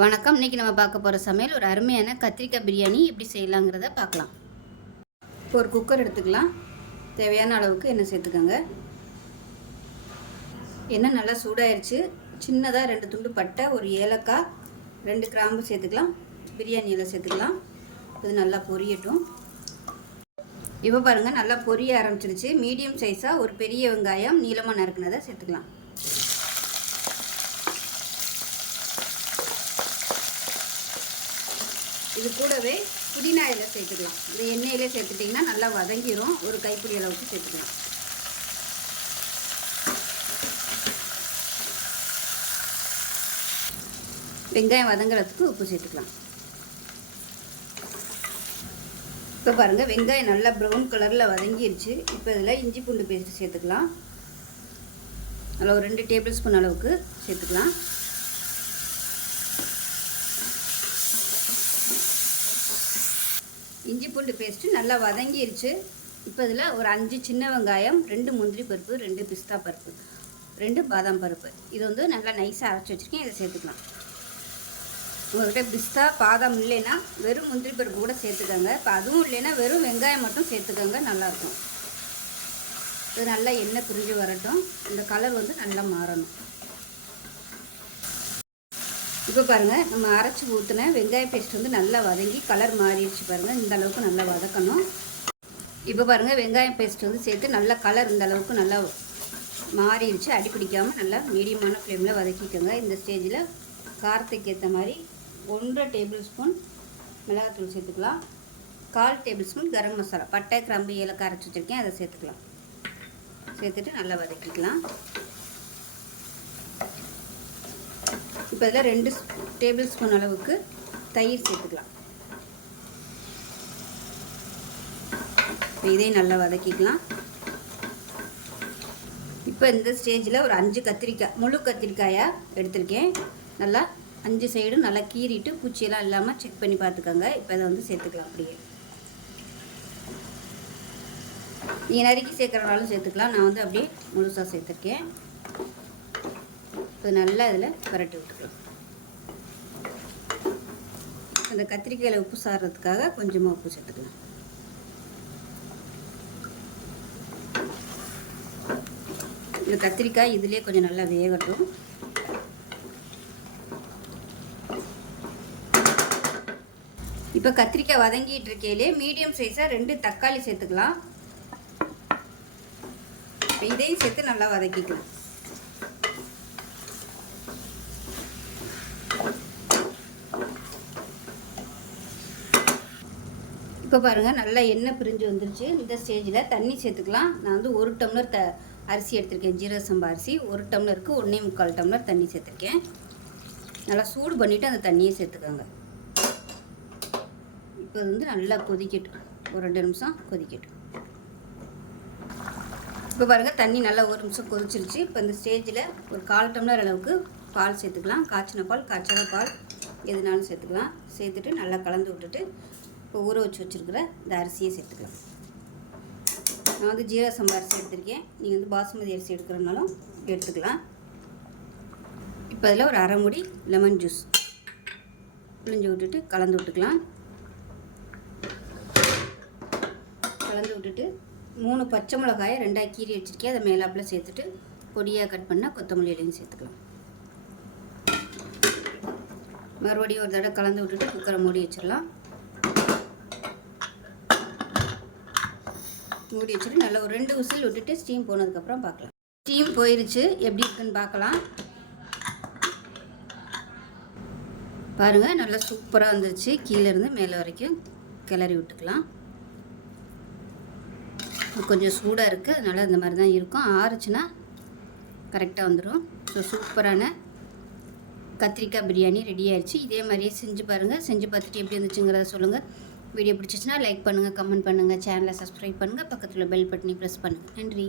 வணக்கம். இன்றைக்கி நம்ம பார்க்க போகிற சமையல் ஒரு அருமையான கத்திரிக்காய் பிரியாணி எப்படி செய்யலாங்கிறத பார்க்கலாம். இப்போ ஒரு குக்கர் எடுத்துக்கலாம். தேவையான அளவுக்கு எண்ணெய் சேர்த்துக்கோங்க. எண்ணெய் நல்லா சூடாயிருச்சு. சின்னதாக 2 துண்டு பட்டை, ஒரு ஏலக்காய், 2 கிராம்பு சேர்த்துக்கலாம். பிரியாணி இலை சேர்த்துக்கலாம். இது நல்லா பொரியட்டும். இப்போ பாருங்கள், நல்லா பொரிய ஆரம்பிச்சிருச்சு. மீடியம் சைஸாக ஒரு பெரிய வெங்காயம் நீளமாக நறுக்குனதை சேர்த்துக்கலாம். இது கூடவே புதினா இலை சேர்த்துக்கலாம். இந்த எண்ணெயிலே சேர்த்துட்டிங்கன்னா நல்லா வதங்கிடும். ஒரு கைப்பிடி அளவுக்கு சேர்த்துக்கலாம். வெங்காயம் வதங்குறதுக்கு உப்பு சேர்த்துக்கலாம். இப்போ பாருங்கள், வெங்காயம் நல்லா ப்ரௌன் கலரில் வதங்கிருச்சு. இப்போ இதில் இஞ்சி பூண்டு பேஸ்ட்டு சேர்த்துக்கலாம். அதில் ஒரு 2 டேபிள் ஸ்பூன் அளவுக்கு சேர்த்துக்கலாம். இஞ்சி பூண்டு பேஸ்ட்டு நல்லா வதங்கிருச்சு. இப்போ இதில் ஒரு 5 சின்ன வெங்காயம், 2 முந்திரி பருப்பு, 2 பிஸ்தா பருப்பு, 2 பாதாம் பருப்பு, இது வந்து நல்லா நைஸாக அரைச்சி வச்சுருக்கேன். இதை சேர்த்துக்கலாம். உங்கள்கிட்ட பிஸ்தா பாதாம் இல்லைன்னா வெறும் முந்திரி பருப்பு கூட சேர்த்துக்கோங்க. இப்போ அதுவும் இல்லைன்னா வெறும் வெங்காயம் மட்டும் சேர்த்துக்கோங்க, நல்லாயிருக்கும். இது நல்லா எண்ணெய் பிரிஞ்சு வரட்டும். இந்த கலர் வந்து நல்லா மாறணும். இப்போ பாருங்கள், நம்ம அரைச்சி ஊற்றின வெங்காய பேஸ்ட் வந்து நல்லா வதங்கி கலர் மாறிடுச்சு. பாருங்கள், இந்த அளவுக்கு நல்லா வதக்கணும். இப்போ பாருங்கள், வெங்காயம் பேஸ்ட் வந்து சேர்த்து நல்லா கலர் இந்த அளவுக்கு நல்லா மாறிடுச்சு. அடிப்பிடிக்காமல் நல்லா மீடியமான ஃப்ளேமில் வதக்கிக்கோங்க. இந்த ஸ்டேஜில் காரத்துக்கு ஏற்ற மாதிரி 1.5 டேபிள் ஸ்பூன் மிளகாத்தூள் சேர்த்துக்கலாம். 1/4 டேபிள் ஸ்பூன் கரம் மசாலா, பட்டை கிராம்பு ஏலக்காய் அரைச்சி வச்சுருக்கேன், அதை சேர்த்துக்கலாம். சேர்த்துட்டு நல்லா வதக்கிக்கலாம். இப்போ இதில் 2 டேபிள் ஸ்பூன் அளவுக்கு தயிர் சேர்த்துக்கலாம். இதையும் நல்லா வதக்கிக்கலாம். இப்போ இந்த ஸ்டேஜில் ஒரு 5 கத்திரிக்காய், முழு கத்திரிக்காயாக எடுத்திருக்கேன். நல்லா 5 சைடும் நல்லா கீறிட்டு பூச்சியெல்லாம் இல்லாமல் செக் பண்ணி பார்த்துக்கோங்க. இப்போ அதை வந்து சேர்த்துக்கலாம். அப்படியே நீங்கள் நறுக்கி சேர்க்குறனாலும் சேர்த்துக்கலாம். நான் வந்து அப்படியே முழுசாக சேர்த்துருக்கேன். இப்போ நல்லா இதில் பரட்டி விட்டுக்கலாம். அந்த கத்திரிக்காயில் உப்பு சாடுறதுக்காக கொஞ்சமாக உப்பு சேர்த்துக்கலாம். இந்த கத்திரிக்காய் இதிலே கொஞ்சம் நல்லா வேகட்டும். இப்போ கத்திரிக்காய் வதங்கிட்டு இருக்கையிலே மீடியம் சைஸாக 2 தக்காளி சேர்த்துக்கலாம். இதையும் சேர்த்து நல்லா வதக்கிக்கலாம். இப்போ பாருங்கள், நல்லா எண்ணெய் பிரிஞ்சு வந்துருச்சு. இந்த ஸ்டேஜில் தண்ணி சேர்த்துக்கலாம். நான் வந்து 1 டம்ளர் அரிசி எடுத்திருக்கேன், ஜீரக சம்பா அரிசி. 1 டம்ளருக்கு 1.25 டம்ளர் தண்ணி சேர்த்துருக்கேன். நல்லா சூடு பண்ணிவிட்டு அந்த தண்ணியை சேர்த்துக்கோங்க. இப்போ வந்து நல்லா கொதிக்கட்டும். ஒரு 2 நிமிஷம் கொதிக்கட்டும். இப்போ பாருங்கள், தண்ணி நல்லா 1 நிமிஷம் கொதிச்சிருச்சு. இப்போ இந்த ஸ்டேஜில் ஒரு 1/4 டம்ளர் அளவுக்கு பால் சேர்த்துக்கலாம். காய்ச்சின பால், காய்ச்சாத பால் எதுனாலும் சேர்த்துக்கலாம். சேர்த்துட்டு நல்லா கலந்து விட்டுட்டு இப்போ ஊற வச்சுருக்கிற இந்த அரிசியை சேர்த்துக்கலாம். நான் வந்து ஜீரக சம்பா அரிசி எடுத்திருக்கேன். நீங்கள் வந்து பாசுமதி அரிசி எடுக்கிறனாலும் எடுத்துக்கலாம். இப்போ அதில் ஒரு 1/2 மூடி லெமன் ஜூஸ் பிழிஞ்சு விட்டுட்டு கலந்து விட்டுக்கலாம். கலந்து விட்டுட்டு 3 பச்சை மிளகாயை 2ஆக கீறி வச்சுருக்கேன், அதை மேலாப்பில் சேர்த்துட்டு பொடியாக கட் பண்ணால் கொத்தமல்லி இலையும் சேர்த்துக்கலாம். மறுபடியும் ஒரு தடவை கலந்து விட்டுட்டு குக்கரை மூடி வச்சிடலாம். மூடி வச்சுட்டு நல்லா ஒரு 2 விசில் விட்டுட்டு ஸ்டீம் போனதுக்கப்புறம் பார்க்கலாம். ஸ்டீம் போயிடுச்சு, எப்படி இருக்குன்னு பார்க்கலாம். பாருங்கள், நல்லா சூப்பராக வந்துருச்சு. கீழேருந்து மேலே வரைக்கும் கிளறி விட்டுக்கலாம். கொஞ்சம் சூடாக இருக்குது, அதனால் இந்த மாதிரி தான் இருக்கும். ஆறுச்சுன்னா கரெக்டாக வந்துடும். ஸோ சூப்பரான கத்திரிக்காய் பிரியாணி ரெடி ஆயிடுச்சு. இதே மாதிரியே செஞ்சு பாருங்கள். செஞ்சு பார்த்துட்டு எப்படி இருந்துச்சுங்கிறத சொல்லுங்கள். வீடியோ பிடிச்சிச்சுன்னா லைக் பண்ணுங்கள், கமெண்ட் பண்ணுங்கள், சேனலை சப்ஸ்கிரைப் பண்ணுங்கள், பக்கத்தில் பெல் பட்டனை ப்ரெஸ் பண்ணுங்கள். நன்றி.